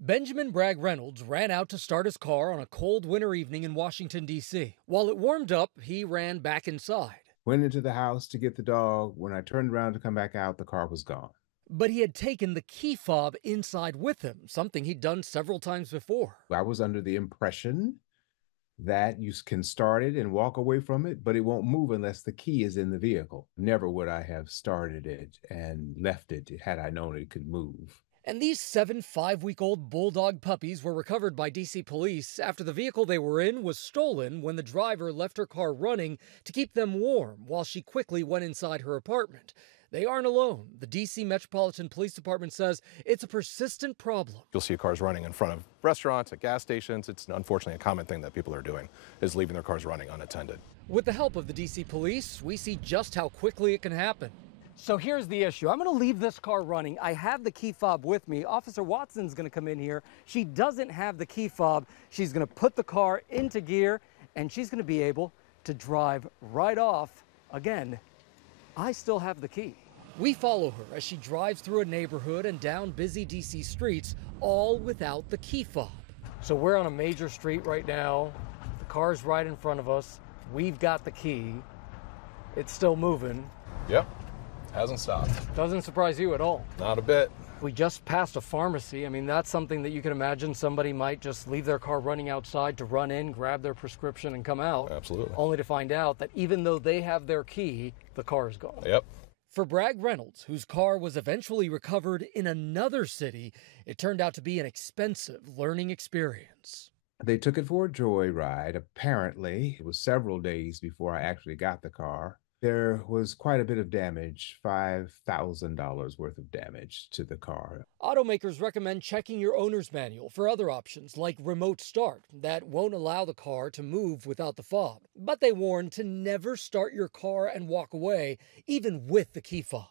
Benjamin Bragg Reynolds ran out to start his car on a cold winter evening in Washington, D.C. While it warmed up, he ran back inside. Went into the house to get the dog. When I turned around to come back out, the car was gone. But he had taken the key fob inside with him, something he'd done several times before. I was under the impression that you can start it and walk away from it, but it won't move unless the key is in the vehicle. Never would I have started it and left it had I known it could move. And these 7 5-week-old bulldog puppies were recovered by DC police after the vehicle they were in was stolen when the driver left her car running to keep them warm while she quickly went inside her apartment. They aren't alone. The DC Metropolitan Police Department says it's a persistent problem. You'll see cars running in front of restaurants, at gas stations. It's unfortunately a common thing that people are doing, is leaving their cars running unattended. With the help of the DC police, we see just how quickly it can happen. So here's the issue. I'm going to leave this car running. I have the key fob with me. Officer Watson's going to come in here. She doesn't have the key fob. She's going to put the car into gear, and she's going to be able to drive right off. Again, I still have the key. We follow her as she drives through a neighborhood and down busy DC streets, all without the key fob. So we're on a major street right now. The car's right in front of us. We've got the key. It's still moving. Yep, hasn't stopped. Doesn't surprise you at all. Not a bit. We just passed a pharmacy. I mean, that's something that you can imagine somebody might just leave their car running outside to run in, grab their prescription, and come out. Absolutely. Only to find out that even though they have their key, the car is gone. Yep. For Bragg Reynolds, whose car was eventually recovered in another city, it turned out to be an expensive learning experience. They took it for a joyride. Apparently, it was several days before I actually got the car. There was quite a bit of damage, $5,000 worth of damage to the car. Automakers recommend checking your owner's manual for other options like remote start that won't allow the car to move without the fob. But they warn to never start your car and walk away, even with the key fob.